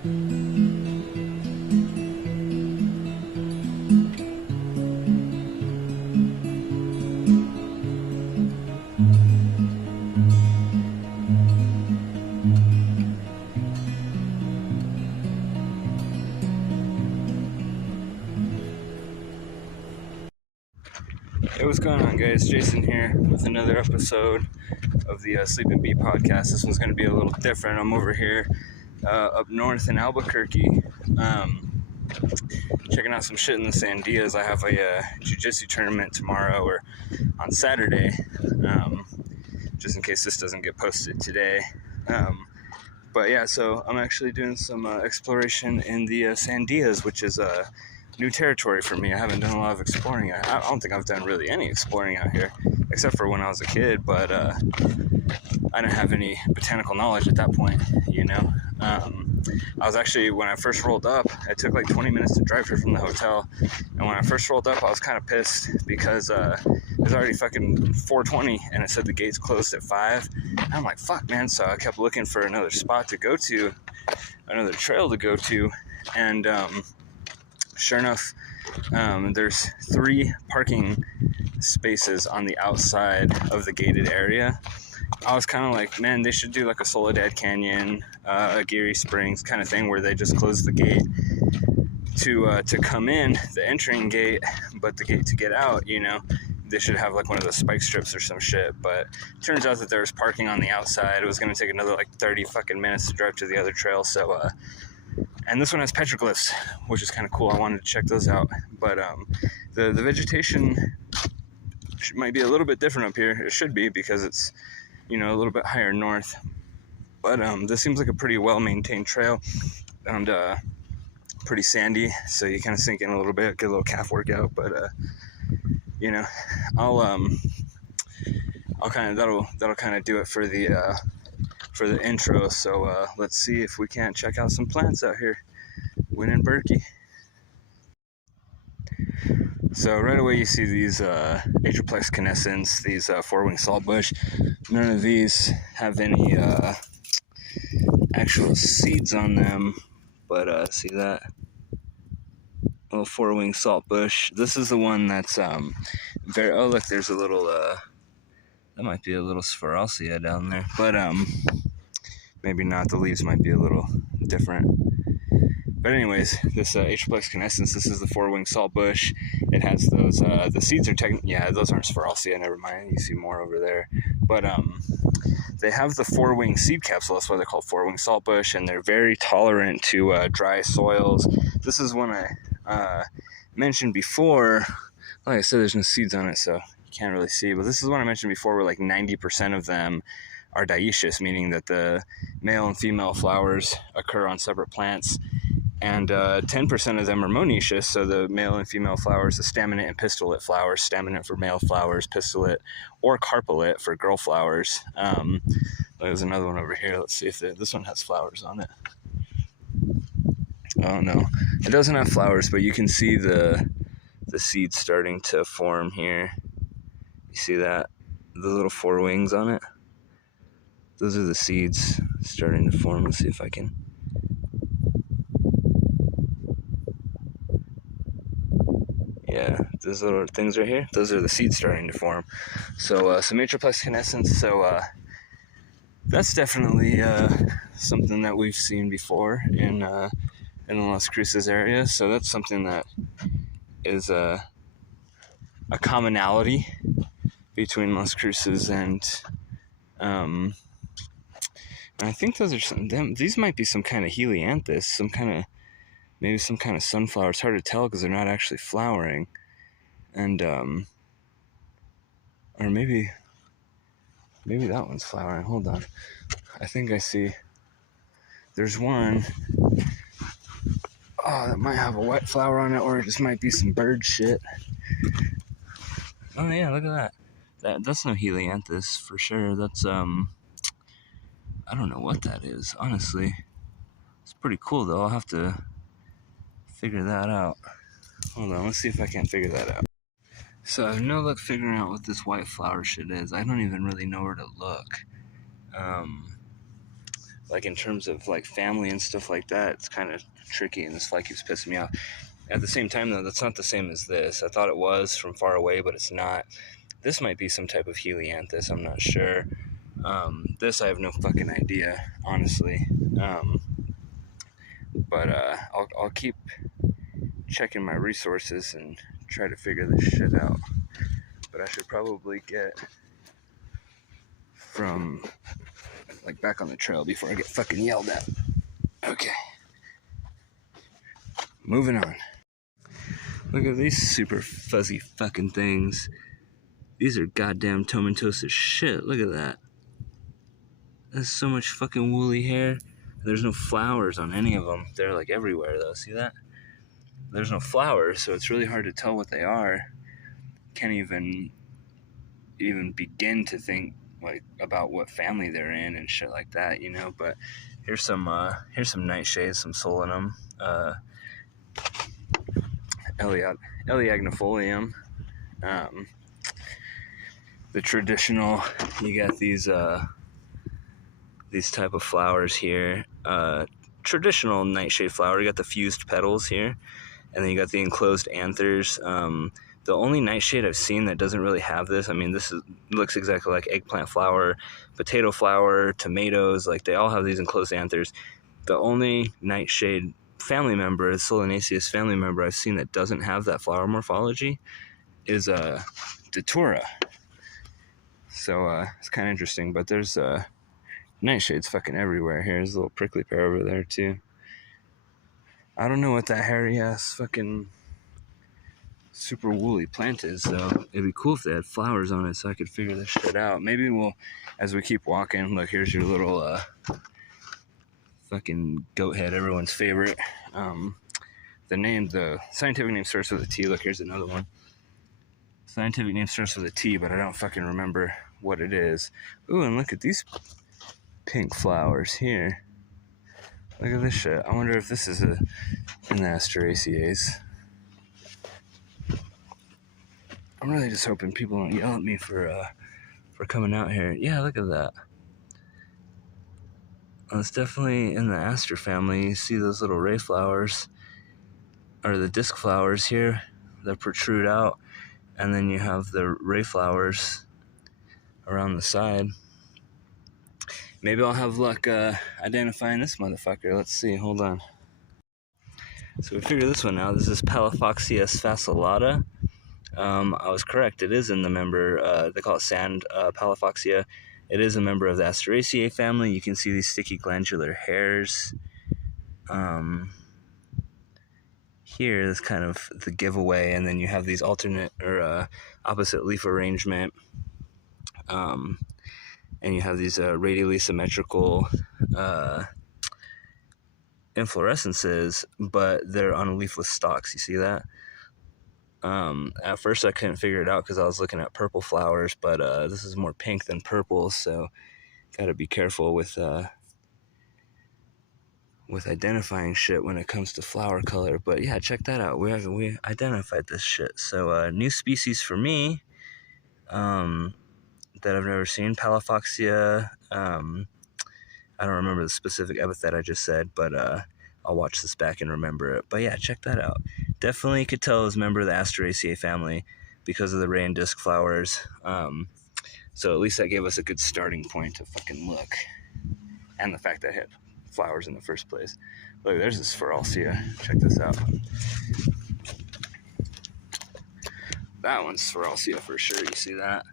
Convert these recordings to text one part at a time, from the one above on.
Hey, what's going on, guys? Jason here with another episode of the Sleeping Bee podcast. This one's going to be a little different. I'm over here up north in Albuquerque, checking out some shit in the Sandias. I have a jiu-jitsu tournament tomorrow or on Saturday, just in case this doesn't get posted today. But yeah, so I'm actually doing some exploration in the Sandias, which is new territory for me. I haven't done a lot of exploring. I don't think I've done really any exploring out here, except for when I was a kid, but I didn't have any botanical knowledge at that point, you know. I was actually, when I first rolled up, it took like 20 minutes to drive here from the hotel, and when I first rolled up, I was kind of pissed because it was already fucking 4:20, and it said the gates closed at 5, and I'm like, fuck, man. So I kept looking for another spot to go to, another trail to go to, and sure enough, there's 3 parking spaces on the outside of the gated area. I was kind of like, man, they should do like a Soledad Canyon, a Geary Springs kind of thing where they just close the gate to come in, the entering gate, but the gate to get out, you know, they should have like one of those spike strips or some shit. But it turns out that there was parking on the outside. It was going to take another like 30 fucking minutes to drive to the other trail, so and this one has petroglyphs, which is kind of cool. I wanted to check those out. But the vegetation might be a little bit different up here. It should be, because it's, you know, a little bit higher north. But this seems like a pretty well-maintained trail, and pretty sandy, so you kind of sink in a little bit, get a little calf workout. But you know, I'll kind of that'll kind of do it for the intro. So let's see if we can't check out some plants out here. Win in Berkey. So right away you see these Atriplex canescens, these 4-wing saltbush. None of these have any actual seeds on them, but see that little 4-wing saltbush. This is the one that's very. Oh, look, there's a little. That might be a little Sphaerosia down there, but maybe not. The leaves might be a little different. But anyways, this Atriplex canescens, this is the 4-wing saltbush. It has those, the seeds are yeah, those aren't Sphaerosia, never mind. You see more over there. But they have the 4-wing seed capsule. That's why they're called 4-wing saltbush, and they're very tolerant to dry soils. This is one I mentioned before. Like I said, there's no seeds on it, so you can't really see. But this is one I mentioned before, where like 90% of them are dioecious, meaning that the male and female flowers occur on separate plants, and 10% of them are monoecious, so the male and female flowers, the staminate and pistillate flowers, staminate for male flowers, pistillate or carpellate for girl flowers. There's another one over here. Let's see if this one has flowers on it. Oh no, it doesn't have flowers, but you can see the seeds starting to form here. You see that? The little 4 wings on it? Those are the seeds starting to form. Let's see if I can. Yeah, those little things right here, those are the seeds starting to form. So some Atriplex canescens. So that's definitely something that we've seen before in the Las Cruces area. So that's something that is a commonality between Las Cruces and I think those are some. These might be some kind of Helianthus, maybe some kind of sunflower. It's hard to tell because they're not actually flowering, and or maybe that one's flowering. Hold on, I think I see. There's one. Oh, that might have a white flower on it, or it just might be some bird shit. Oh yeah, look at that. That's no Helianthus for sure. That's I don't know what that is, honestly. It's pretty cool though. I'll have to figure that out. Hold on, let's see if I can figure that out. So I have no luck figuring out what this white flower shit is. I don't even really know where to look. like in terms of like family and stuff like that, it's kind of tricky, and this fly keeps pissing me off. At the same time, though, that's not the same as this. I thought it was from far away, but it's not. This might be some type of Helianthus, I'm not sure. This I have no fucking idea, honestly. But I'll keep checking my resources and try to figure this shit out. But I should probably get from like back on the trail before I get fucking yelled at. Okay. Moving on. Look at these super fuzzy fucking things. These are goddamn tomentose as shit. Look at that. That's so much fucking woolly hair. There's no flowers on any of them. They're like everywhere though. See that? There's no flowers, so it's really hard to tell what they are. Can't even begin to think like about what family they're in and shit like that, you know. But here's some nightshades, some solanum, Eliagnifolium. The traditional, you got these type of flowers here. Traditional nightshade flower. You got the fused petals here, and then you got the enclosed anthers. The only nightshade I've seen that doesn't really have this, I mean, looks exactly like eggplant flower, potato flower, tomatoes, like they all have these enclosed anthers. The only nightshade family member, the Solanaceous family member I've seen that doesn't have that flower morphology is Datura. So it's kind of interesting, but there's nightshades fucking everywhere. Here's a little prickly pear over there too. I don't know what that hairy ass fucking super woolly plant is, though. It'd be cool if they had flowers on it so I could figure this shit out. Maybe we'll, as we keep walking, look, here's your little fucking goat head, everyone's favorite. The scientific name starts with a T. Look, here's another one. Scientific name starts with a T, but I don't fucking remember what it is. Ooh, and look at these pink flowers here. Look at this shit. I wonder if this is in the Asteraceae. I'm really just hoping people don't yell at me for coming out here. Yeah, look at that. Well, it's definitely in the aster family. You see those little ray flowers, or the disc flowers here that protrude out, and then you have the ray flowers around the side. Maybe I'll have luck identifying this motherfucker. Let's see, hold on. So we figured this one out. This is Palafoxia fasciculata. I was correct. It is in the member, they call it Palafoxia. It is a member of the Asteraceae family. You can see these sticky glandular hairs. Here is kind of the giveaway, and then you have these alternate or opposite leaf arrangement. And you have these radially symmetrical inflorescences, but they're on leafless stalks. You see that? At first I couldn't figure it out because I was looking at purple flowers, but this is more pink than purple, so gotta be careful with identifying shit when it comes to flower color. But yeah, check that out. We identified this shit. So new species for me that I've never seen, Palafoxia. I don't remember the specific epithet I just said, but I'll watch this back and remember it. But yeah, check that out. Definitely could tell it was a member of the Asteraceae family because of the ray and disc flowers. So at least that gave us a good starting point to fucking look. And the fact that it had flowers in the first place. Look, there's this Sphaerosia. Check this out. That one's Sphaerosia for sure. You see that?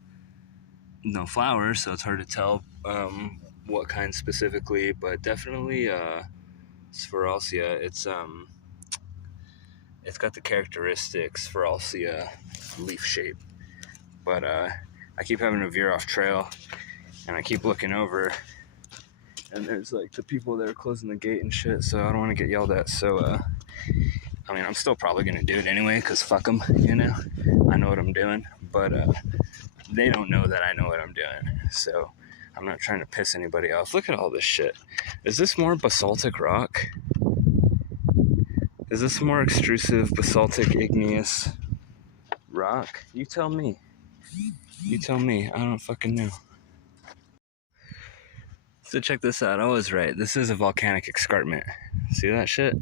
No flowers, so it's hard to tell what kind specifically, but definitely Sphaerosia. It's got the characteristic Sphaerosia leaf shape, but I keep having to veer off trail, and I keep looking over, and there's like the people that are closing the gate and shit, so I don't want to get yelled at. So I mean, I'm still probably gonna do it anyway, because fuck them, you know. I know what I'm doing, but they don't know that I know what I'm doing, so I'm not trying to piss anybody off. Look at all this shit. Is this more basaltic rock? Is this more extrusive basaltic igneous rock? You tell me. You tell me. I don't fucking know. So check this out. I was right. This is a volcanic escarpment. See that shit?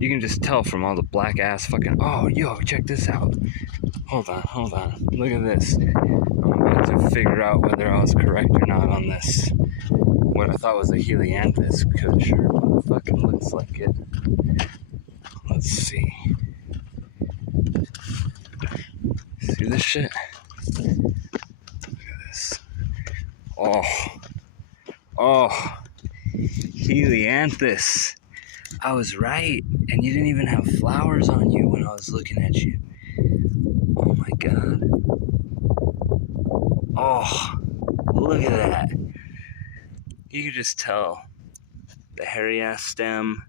You can just tell from all the black ass fucking... Oh, yo, check this out. Hold on. Look at this. I'm about to figure out whether I was correct or not on this. What I thought was a Helianthus, because it sure fucking looks like it. Let's see. See this shit? Look at this. Oh, Helianthus. I was right, and you didn't even have flowers on you when I was looking at you. Oh my god. Oh, look at that. You could just tell the hairy ass stem,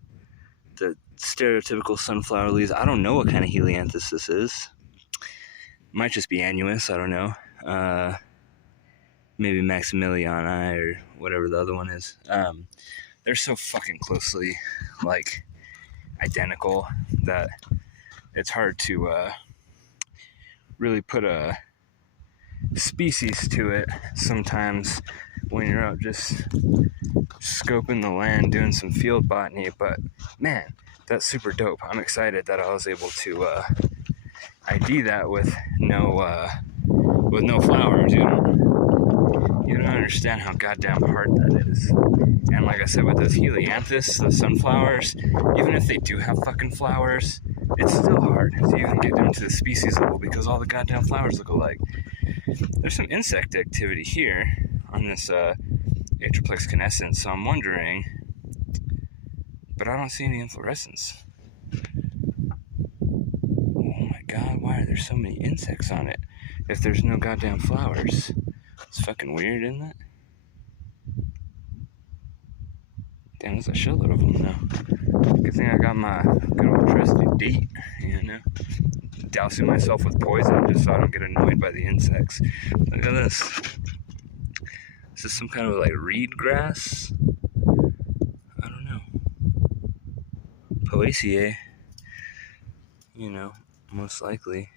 the stereotypical sunflower leaves. I don't know what kind of Helianthus this is. Might just be annuus, I don't know. Maybe Maximiliani or whatever the other one is. They're so fucking closely, like, identical that it's hard to really put a species to it sometimes when you're out just scoping the land, doing some field botany. But man, that's super dope. I'm excited that I was able to ID that with no flowers. You don't understand how goddamn hard that is. And like I said, with those Helianthus, the sunflowers, even if they do have fucking flowers, it's still hard to even get into the species level because all the goddamn flowers look alike. There's some insect activity here on this Atriplex canescens, so I'm wondering, but I don't see any inflorescence. Oh my god, why are there so many insects on it if there's no goddamn flowers? It's fucking weird, isn't it? Damn, there's a shitload of them now. Good thing I got my good old trusty DEET, dousing myself with poison just so I don't get annoyed by the insects. Look at this. Is this some kind of like reed grass? I don't know. Poaceae, most likely.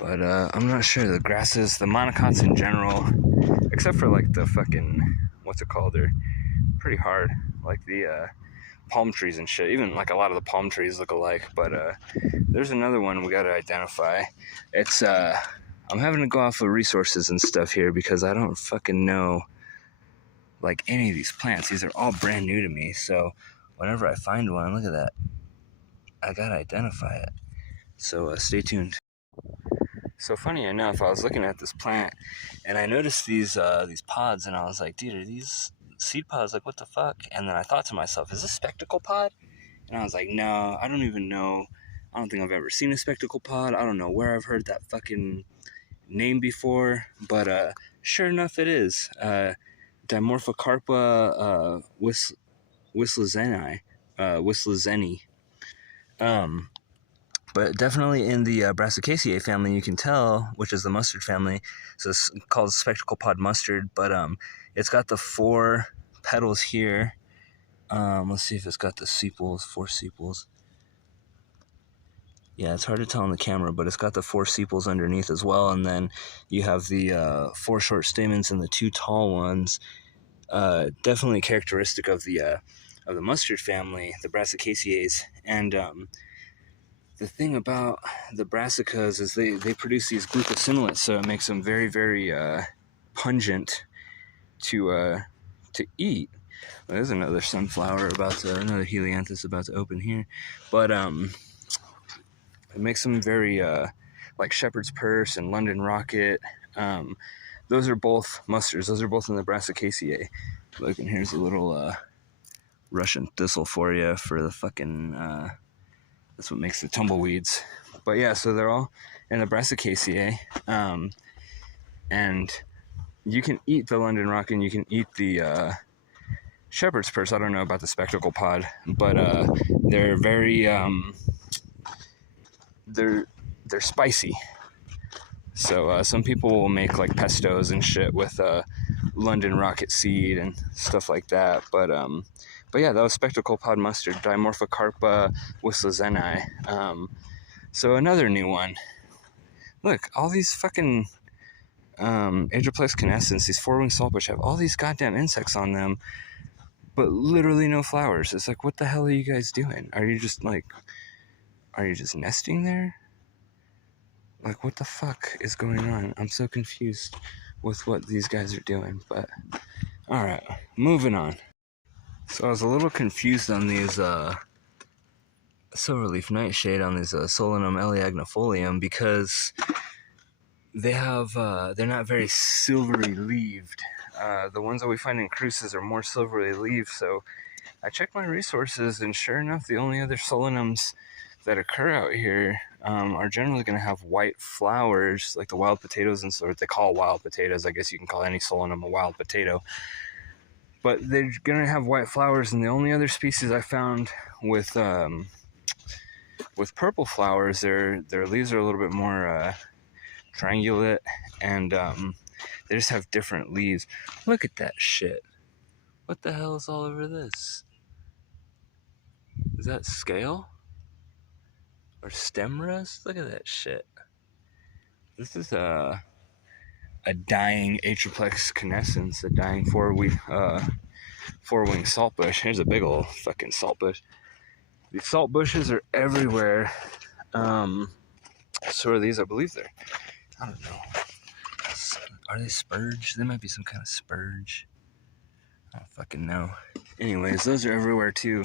But I'm not sure. The grasses, the monocots in general, except for like the fucking, what's it called? They're pretty hard. Like the palm trees and shit. Even like a lot of the palm trees look alike. But there's another one we gotta identify. It's I'm having to go off of resources and stuff here because I don't fucking know like any of these plants. These are all brand new to me. So whenever I find one, look at that, I gotta identify it. So stay tuned. So funny enough, I was looking at this plant and I noticed these pods and I was like, dude, are these seed pods? Like, what the fuck? And then I thought to myself, is this spectacle pod? And I was like, no, I don't even know. I don't think I've ever seen a spectacle pod. I don't know where I've heard that fucking name before, but sure enough, it is. Dimorphocarpa whistlezeni. But definitely in the Brassicaceae family, you can tell, which is the mustard family. So it's called spectacle pod mustard, but it's got the 4 petals here. Let's see if it's got the sepals, 4 sepals. Yeah, it's hard to tell on the camera, but it's got the 4 sepals underneath as well, and then you have the 4 short stamens and the 2 tall ones. Definitely characteristic of the mustard family, the Brassicaceae, and the thing about the brassicas is they produce these glucosinolates, so it makes them very, very pungent to eat. Well, there's another sunflower another Helianthus about to open here, but it makes them very like shepherd's purse and London rocket. Those are both mustards. Those are both in the Brassicaceae. Look, and here's a little Russian thistle for you for the fucking. That's what makes the tumbleweeds. But yeah, so they're all in the Brassicaceae. And you can eat the London rocket and you can eat the shepherd's purse. I don't know about the spectacle pod, but they're very they're spicy. So some people will make like pestos and shit with London rocket seed and stuff like that. But yeah, that was spectacle pod mustard, Dimorphocarpa whistlezeni. So another new one. Look, all these fucking Atriplex canescens, these four-winged saltbush, have all these goddamn insects on them, but literally no flowers. It's like, what the hell are you guys doing? Are you just nesting there? Like, what the fuck is going on? I'm so confused with what these guys are doing, but alright, moving on. So I was a little confused on these Silverleaf Nightshade, on these Solanum elagnifolium, because they have they're not very silvery leaved. The ones that we find in cruces are more silvery leaved, so I checked my resources, and sure enough, the only other solanums that occur out here are generally going to have white flowers, like the wild potatoes, and sort of they call wild potatoes. I guess you can call any solanum a wild potato, but they're going to have white flowers. And the only other species I found with purple flowers, their leaves are a little bit more triangulate, and they just have different leaves. Look at that shit. What the hell is all over this? Is that scale? Or stem rust? Look at that shit. This is a dying Atriplex canescens, a dying four-winged saltbush. Here's a big old fucking saltbush. These salt bushes are everywhere. So are these, I believe they're, I don't know. Are they spurge? They might be some kind of spurge. I don't fucking know. Anyways, those are everywhere too.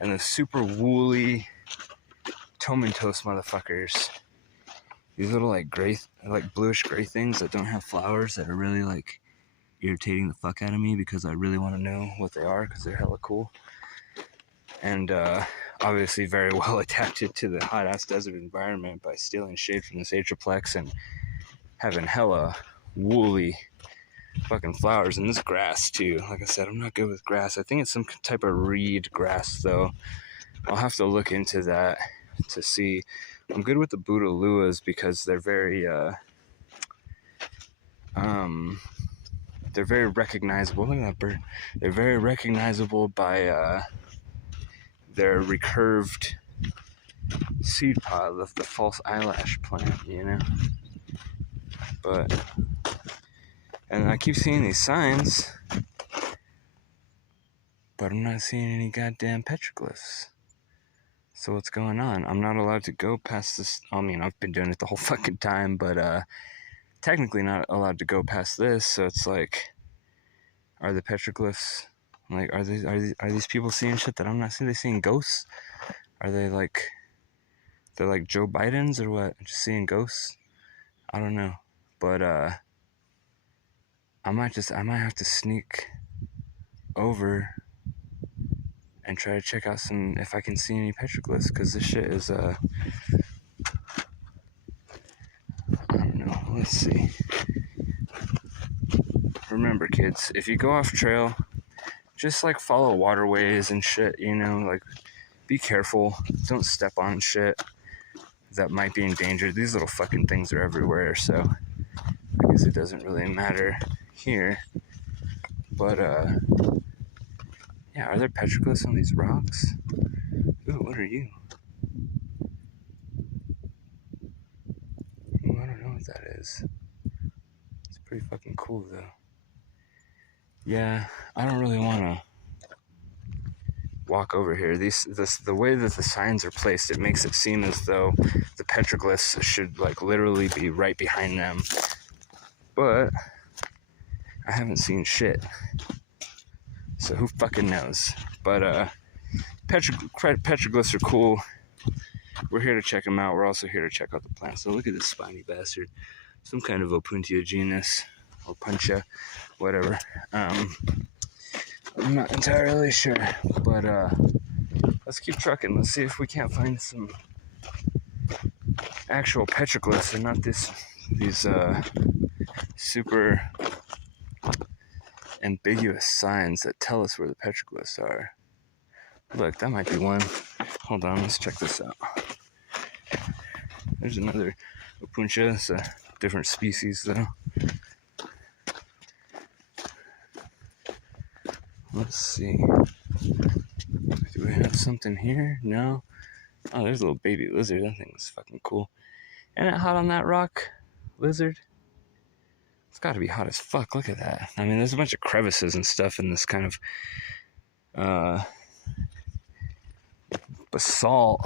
And the super woolly tomentos motherfuckers. These little like gray, like bluish gray things that don't have flowers, that are really like irritating the fuck out of me, because I really want to know what they are, because they're hella cool. And obviously very well adapted to the hot ass desert environment by stealing shade from this Atriplex and having hella woolly fucking flowers. And this grass too. Like I said, I'm not good with grass. I think it's some type of reed grass though. I'll have to look into that to see. I'm good with the Budaluas because they're very recognizable. Look at that bird. They're very recognizable by their recurved seed pod, the false eyelash plant, you know. And I keep seeing these signs, but I'm not seeing any goddamn petroglyphs. So what's going on? I'm not allowed to go past this. I mean, I've been doing it the whole fucking time, but technically not allowed to go past this. So it's like, are the petroglyphs, like, are these people seeing shit that I'm not seeing? Are they seeing ghosts? Are they like, they're like Joe Biden's or what? Just seeing ghosts? I don't know. But I might have to sneak over and try to check out if I can see any petroglyphs, because this shit is I don't know. Let's see. Remember, kids, if you go off trail, just like follow waterways and shit, you know, like be careful. Don't step on shit that might be endangered. These little fucking things are everywhere, so I guess it doesn't really matter here. But yeah, are there petroglyphs on these rocks? Ooh, what are you? Ooh, I don't know what that is. It's pretty fucking cool though. Yeah, I don't really want to walk over here. The way that the signs are placed, it makes it seem as though the petroglyphs should like literally be right behind them. But I haven't seen shit, so who fucking knows? But petroglyphs are cool. We're here to check them out. We're also here to check out the plants. So look at this spiny bastard. Some kind of Opuntia genus, or Puncha, whatever. I'm not entirely sure, but let's keep trucking. Let's see if we can't find some actual petroglyphs and not these super ambiguous signs that tell us where the petroglyphs are. Look, that might be one. Hold on, let's check this out. There's another Opuntia. It's a different species though. Let's see. Do we have something here? No. Oh, there's a little baby lizard. That thing was fucking cool. Ain't it hot on that rock, lizard? It's got to be hot as fuck. Look at that. I mean, there's a bunch of crevices and stuff in this kind of basalt.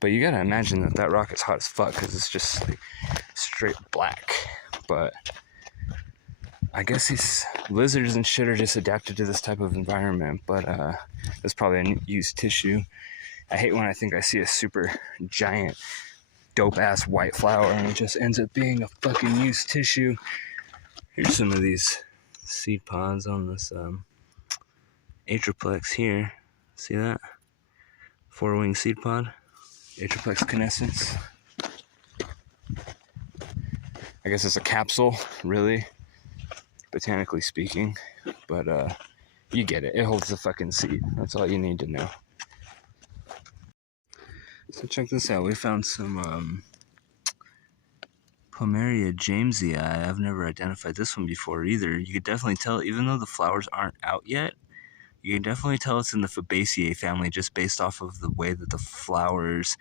But you gotta imagine that rock is hot as fuck because it's just like straight black. But I guess these lizards and shit are just adapted to this type of environment. But that's probably a used tissue. I hate when I think I see a super giant, dope-ass white flower and it just ends up being a fucking used tissue. Here's some of these seed pods on this Atriplex here. See that? 4-wing seed pod. Atriplex canescens. I guess it's a capsule, really, botanically speaking. But you get it. It holds the fucking seed. That's all you need to know. So check this out. We found some Plumeria James Eye. I've never identified this one before either. You could definitely tell, even though the flowers aren't out yet, you can definitely tell it's in the Fabaceae family just based off of the way that the flowers,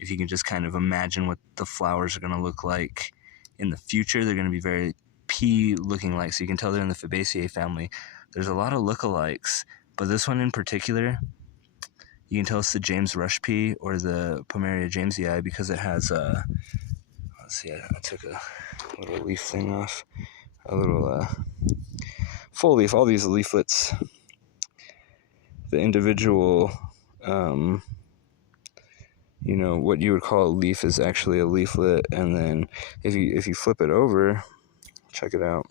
if you can just kind of imagine what the flowers are going to look like in the future, they're going to be very pea looking like. So you can tell they're in the Fabaceae family. There's a lot of lookalikes, but this one in particular, you can tell it's the James Rush pea or the Plumeria James Eye because it has let's see, I took a little leaf thing off, a little full leaf, all these leaflets. The individual, what you would call a leaf is actually a leaflet, and then if you flip it over, check it out.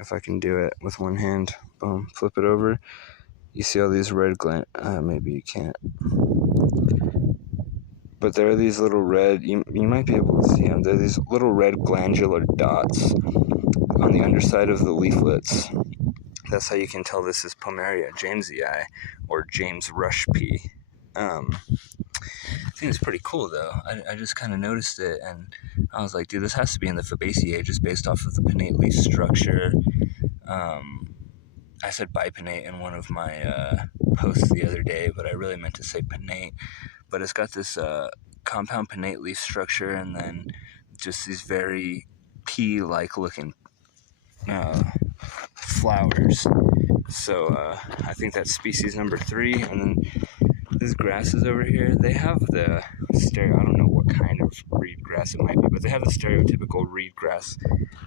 If I can do it with one hand, boom, flip it over. You see all these red maybe you can't. But there are these little red, you might be able to see them. There are these little red glandular dots on the underside of the leaflets. That's how you can tell this is Plumeria James Eye or James Rush pea. I think it's pretty cool though. I just kind of noticed it and I was like, dude, this has to be in the Fabaceae just based off of the pinnate leaf structure. I said bipinnate in one of my posts the other day, but I really meant to say pinnate. But it's got this compound pinnate leaf structure and then just these very pea-like looking flowers. So I think that's species number 3. And then these grasses over here, they have the I don't know what kind of reed grass it might be, but they have the stereotypical reed grass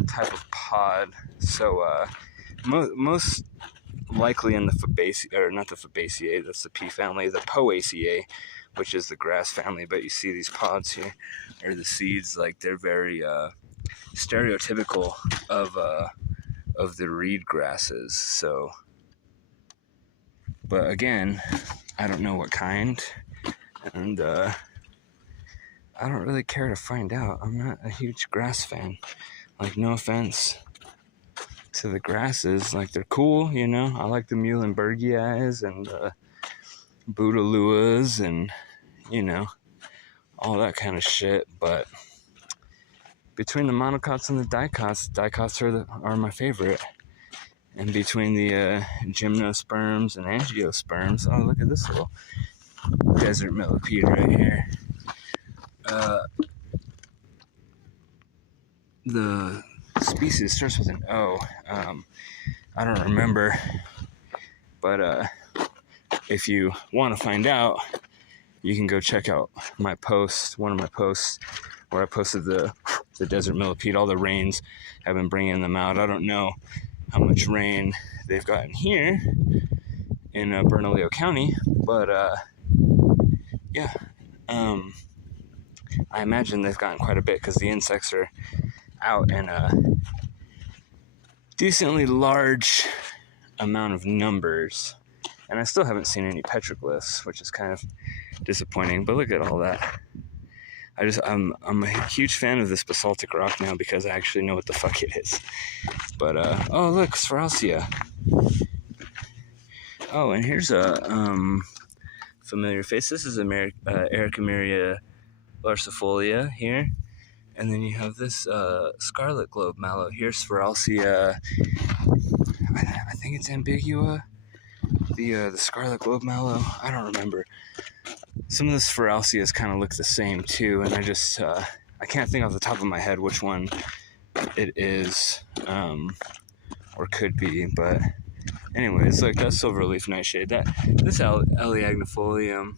type of pod. So most likely in the Fabaceae, or not the Fabaceae, that's the pea family, the Poaceae, which is the grass family. But you see these pods here, or the seeds, like they're very stereotypical of the reed grasses. So, but again, I don't know what kind, and I don't really care to find out. I'm not a huge grass fan. Like, no offense to the grasses, like they're cool, I like the Muhlenbergias and Boutelouas and all that kind of shit. But between the monocots and the dicots are my favorite. And between the gymnosperms and angiosperms, oh, look at this little desert millipede right here. The species starts with an O. I don't remember, but if you want to find out, you can go check out my post, one of my posts, where I posted the desert millipede. All the rains have been bringing them out. I don't know how much rain they've gotten here in Bernalillo County, but yeah, I imagine they've gotten quite a bit because the insects are out in a decently large amount of numbers. And I still haven't seen any petroglyphs, which is kind of disappointing. But look at all that. I'm a huge fan of this basaltic rock now because I actually know what the fuck it is. But oh look, Sphaerosia. Oh, and here's a familiar face. This is Ericameria larcifolia here. And then you have this scarlet globe mallow here, Sphaerosia. I think it's ambigua. The scarlet globe mallow. I don't remember. Some of the Sphaerosias kind of look the same too, and I I can't think off the top of my head which one it is, or could be, but anyways, like that Silverleaf Nightshade, this Helianthus,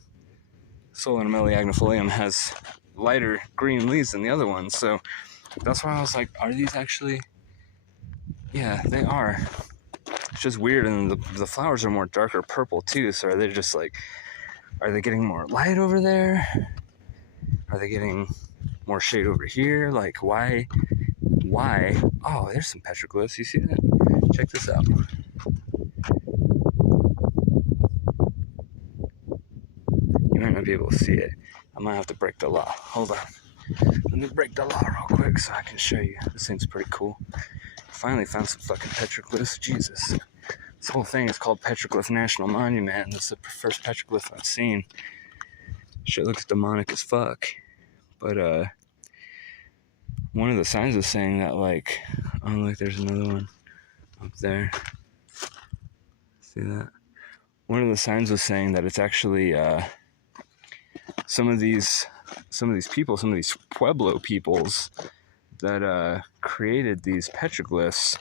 Solanum heliagnifolium, has lighter green leaves than the other ones, so that's why I was like, are these actually? Yeah, they are. It's just weird, and the flowers are more darker purple too, so are they just like, are they getting more light over there? Are they getting more shade over here? Like, why? Oh, there's some petroglyphs. You see that? Check this out. You might not be able to see it. I might have to break the law. Hold on. Let me break the law real quick so I can show you. This thing's pretty cool. Finally found some fucking petroglyphs. Jesus. This whole thing is called Petroglyph National Monument, and this is the first petroglyph I've seen. Shit looks demonic as fuck. But, one of the signs was saying that, like, oh, look, there's another one up there. See that? One of the signs was saying that it's actually, some of these people, some of these Pueblo peoples that created these petroglyphs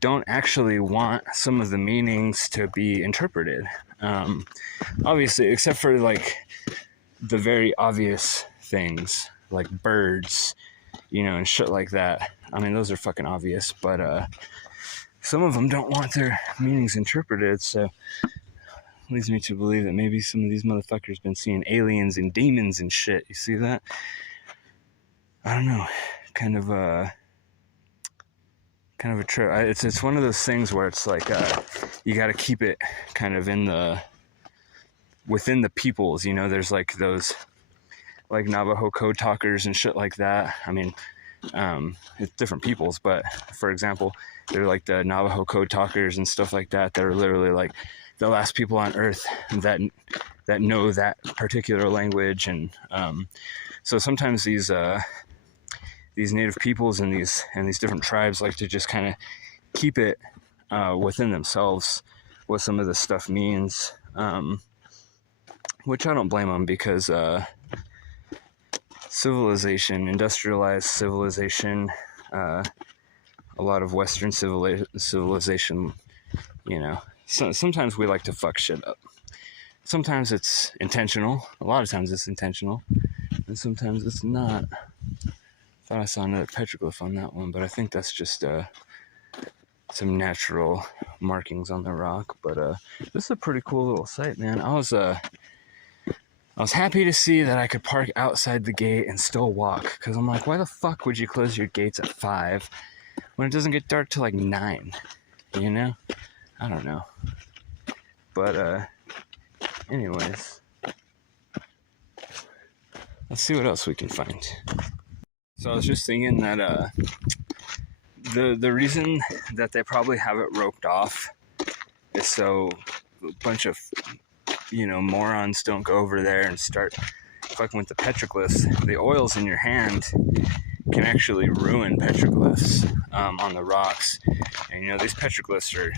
don't actually want some of the meanings to be interpreted. Obviously, except for like the very obvious things like birds, you know, and shit like that. I mean, those are fucking obvious, but some of them don't want their meanings interpreted, so leads me to believe that maybe some of these motherfuckers been seeing aliens and demons and shit. You see that? I don't know. Kind of a trip. It's one of those things where it's like you got to keep it kind of within the peoples. You know, there's like those like Navajo code talkers and shit like that. I mean, it's different peoples, but for example, they're like the Navajo code talkers and stuff like that. They're literally like the last people on Earth that know that particular language, and so sometimes these native peoples and these different tribes like to just kind of keep it within themselves what some of this stuff means, which I don't blame them, because civilization, industrialized civilization, a lot of Western civilization, you know, sometimes we like to fuck shit up. Sometimes it's intentional. A lot of times it's intentional, and sometimes it's not. Thought I saw another petroglyph on that one, but I think that's just some natural markings on the rock. But this is a pretty cool little site, man. I was happy to see that I could park outside the gate and still walk, because I'm like, why the fuck would you close your gates at 5 when it doesn't get dark till like 9? You know? I don't know. But anyways, let's see what else we can find. So I was just thinking that the reason that they probably have it roped off is so a bunch of, you know, morons don't go over there and start fucking with the petroglyphs. The oils in your hand can actually ruin petroglyphs on the rocks. And, you know, these petroglyphs are,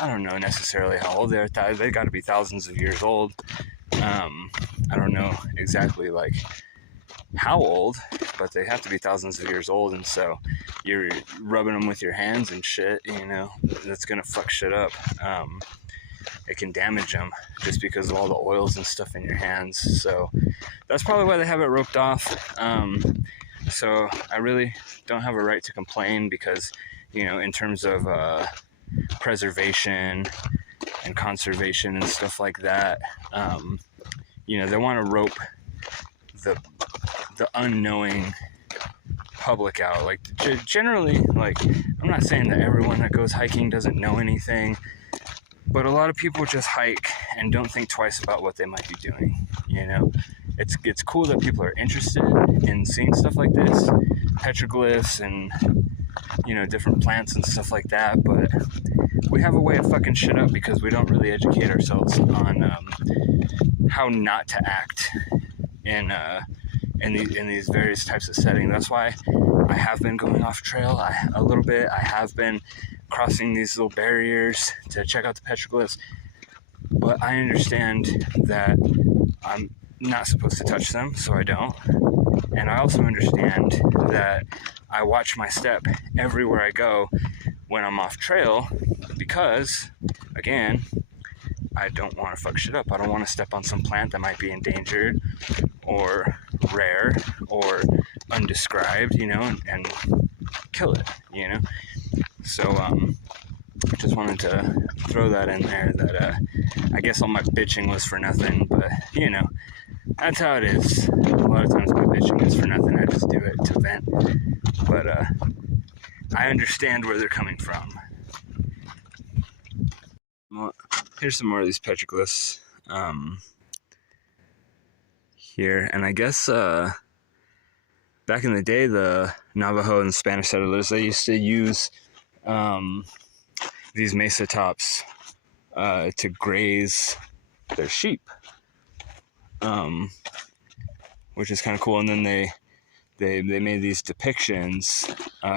I don't know necessarily how old they are. They got to be thousands of years old. I don't know exactly like how old, but they have to be thousands of years old, and so you're rubbing them with your hands and shit, you know, that's gonna fuck shit up. It can damage them just because of all the oils and stuff in your hands. So that's probably why they have it roped off. So I really don't have a right to complain, because, you know, in terms of preservation and conservation and stuff like that, you know, they want to rope the unknowing public out. Like, generally, like, I'm not saying that everyone that goes hiking doesn't know anything, but a lot of people just hike and don't think twice about what they might be doing. You know, it's cool that people are interested in seeing stuff like this, petroglyphs and, you know, different plants and stuff like that, but we have a way of fucking shit up because we don't really educate ourselves on how not to act in these various types of settings. That's why I have been going off trail a little bit. I have been crossing these little barriers to check out the petroglyphs, but I understand that I'm not supposed to touch them, so I don't. And I also understand that I watch my step everywhere I go when I'm off trail because, again, I don't want to fuck shit up. I don't want to step on some plant that might be endangered or rare or undescribed, you know, and kill it, you know. So just wanted to throw that in there, that I guess all my bitching was for nothing, but you know, that's how it is. A lot of times my bitching is for nothing. I just do it to vent. But I understand where they're coming from. Well, here's some more of these petroglyphs here, and I guess back in the day, the Navajo and Spanish settlers, they used to use these mesa tops to graze their sheep, which is kind of cool. And then they made these depictions,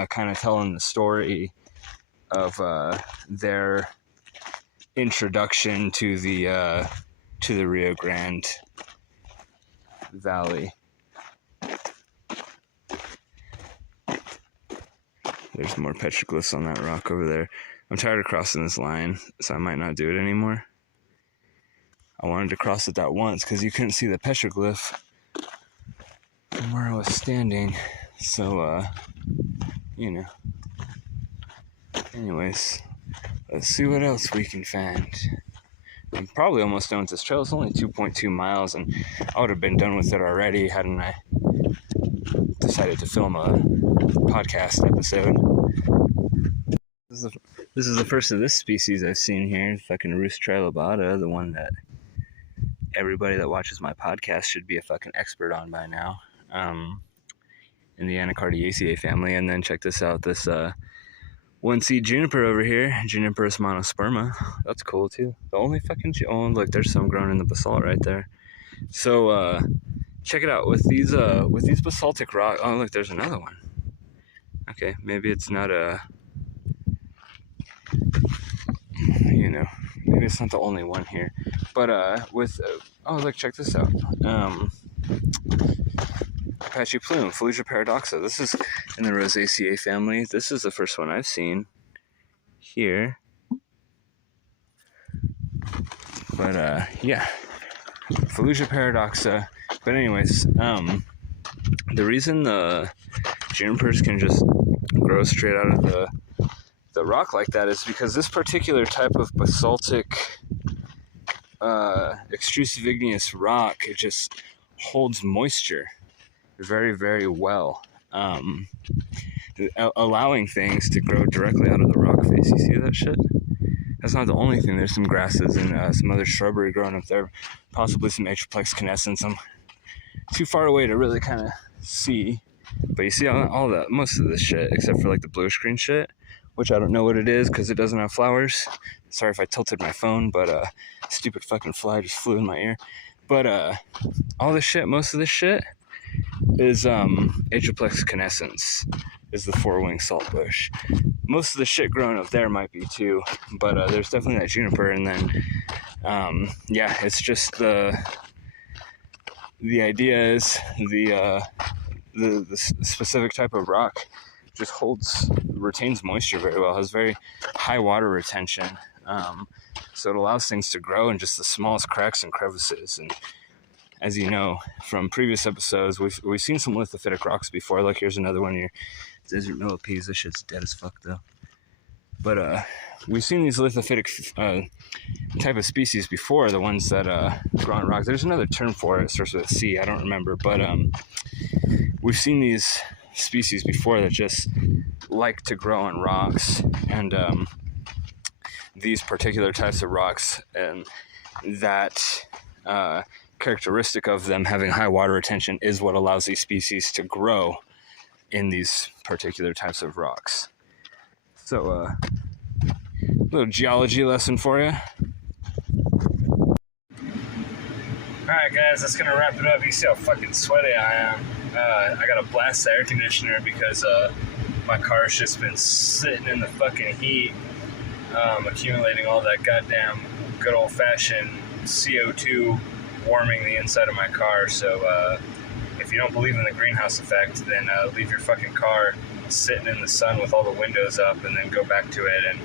kind of telling the story of their introduction to the Rio Grande Valley. There's more petroglyphs on that rock over there. I'm tired of crossing this line, so I might not do it anymore. I wanted to cross it that once because you couldn't see the petroglyph from where I was standing. So, you know. Anyways, let's see what else we can find. I'm probably almost done with this trail. It's only 2.2 miles, and I would have been done with it already hadn't I decided to film a podcast episode. This is the first of this species I've seen here, fucking Roost trilobata, the one that everybody that watches my podcast should be a fucking expert on by now, in the Anacardiaceae family. And then check this out, this one seed juniper over here, Junipers monosperma. That's cool too. The only fucking oh, look, there's some growing in the basalt right there. So check it out with these basaltic rocks. Oh, look, there's another one. Okay, maybe it's not a, you know, maybe it's not the only one here. But oh, look, check this out. Apache plume, Plumeria paradoxa. This is in the Rosaceae family. This is the first one I've seen here. But yeah, Plumeria paradoxa. But anyways, the reason the junipers can just grow straight out of the rock like that is because this particular type of basaltic extrusive igneous rock, it just holds moisture very, very well, allowing things to grow directly out of the rock face. You see that shit? That's not the only thing. There's some grasses and some other shrubbery growing up there, possibly some Atriplex canescens. I'm too far away to really kind of see, but you see all that, most of this shit, except for like the bluish green shit, which I don't know what it is because it doesn't have flowers. Sorry if I tilted my phone, but stupid fucking fly just flew in my ear. But all this shit, most of this shit is Atriplex canescens, is the four-winged saltbush. Most of the shit growing up there might be too, but there's definitely that juniper. And then yeah, it's just the idea is the specific type of rock just retains moisture very well, has very high water retention, so it allows things to grow in just the smallest cracks and crevices. And as you know from previous episodes, we've seen some lithophytic rocks before. Like here's another one here, desert millipedes. This shit's dead as fuck though. But we've seen these lithophytic type of species before, the ones that grow on rocks. There's another term for it. It starts with a C. I don't remember, but we've seen these species before that just like to grow on rocks, and these particular types of rocks, and that characteristic of them having high water retention is what allows these species to grow in these particular types of rocks. So little geology lesson for you. Alright guys, that's gonna wrap it up. You see how fucking sweaty I am. I gotta blast the air conditioner because my car's just been sitting in the fucking heat, accumulating all that goddamn good old fashioned CO2 warming the inside of my car. So if if you don't believe in the greenhouse effect, then leave your fucking car sitting in the sun with all the windows up and then go back to it, and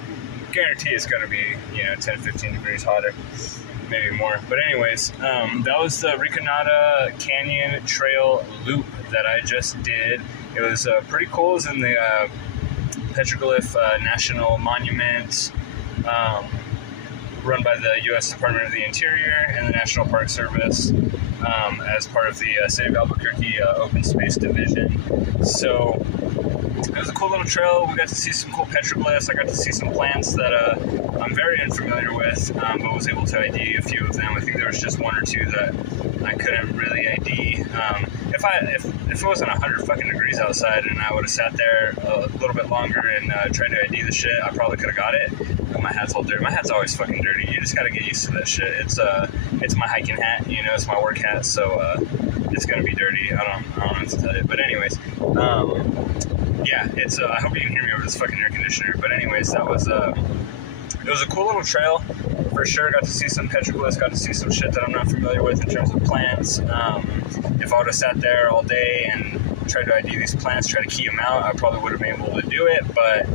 guarantee it's going to be, 10, 15 degrees hotter, maybe more. But anyways, that was the Reconada Canyon Trail loop that I just did. It was pretty cool. It was in the Petroglyph National Monument, run by the U.S. Department of the Interior and the National Park Service, as part of the City of Albuquerque Open Space Division. So it was a cool little trail. We got to see some cool petroglyphs. I got to see some plants that I'm very unfamiliar with, but was able to ID a few of them. I think there was just one or two that I couldn't really ID. If it wasn't 100 fucking degrees outside and I would have sat there a little bit longer and tried to ID the shit, I probably could have got it. But my hat's all dirty. My hat's always fucking dirty. You just gotta get used to that shit. It's my hiking hat. It's my work hat, so it's gonna be dirty. I don't know what to tell you. But anyways, yeah, it's. I hope you can hear me over this fucking air conditioner. But anyways, that was. It was a cool little trail, for sure. Got to see some petroglyphs, got to see some shit that I'm not familiar with in terms of plants. If I would have sat there all day and tried to ID these plants, try to key them out, I probably would have been able to do it, but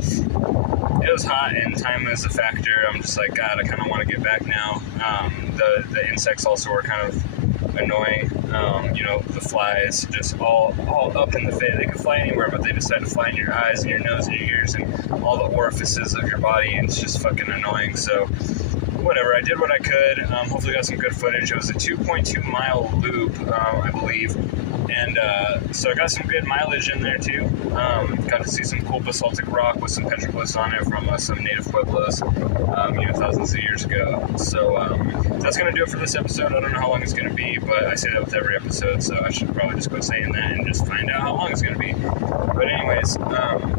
it was hot and time is a factor. I'm just like, God, I kind of want to get back now. The insects also were kind of annoying. The flies just all up in the face. They could fly anywhere, but they decide to fly in your eyes and your nose and your ears and all the orifices of your body, and it's just fucking annoying. So whatever, I did what I could. Hopefully got some good footage. It was a 2.2 mile loop, I believe, and so I got some good mileage in there too. Got to see some cool basaltic rock with some petroglyphs on it from some native Pueblos, thousands of years ago. So that's gonna do it for this episode. I don't know how long it's gonna be, but I say that with every episode, so I should probably just go saying that and just find out how long it's gonna be. But anyways, I'm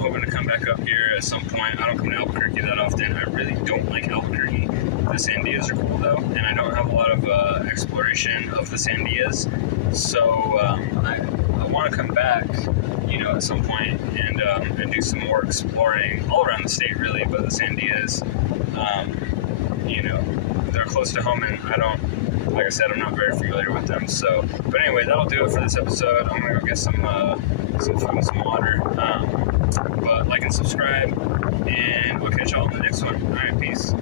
hoping to come back up here at some point. I don't come to Albuquerque that often. I really don't like Albuquerque. The Sandias are cool though, and I don't have a lot of exploration of the Sandias, so I want to come back, at some point and do some more exploring all around the state really. But the Sandias, they're close to home, and like I said, I'm not very familiar with them. So, but anyway, that'll do it for this episode. I'm gonna go get some food and some water. But like and subscribe, and we'll catch y'all in the next one. All right, peace.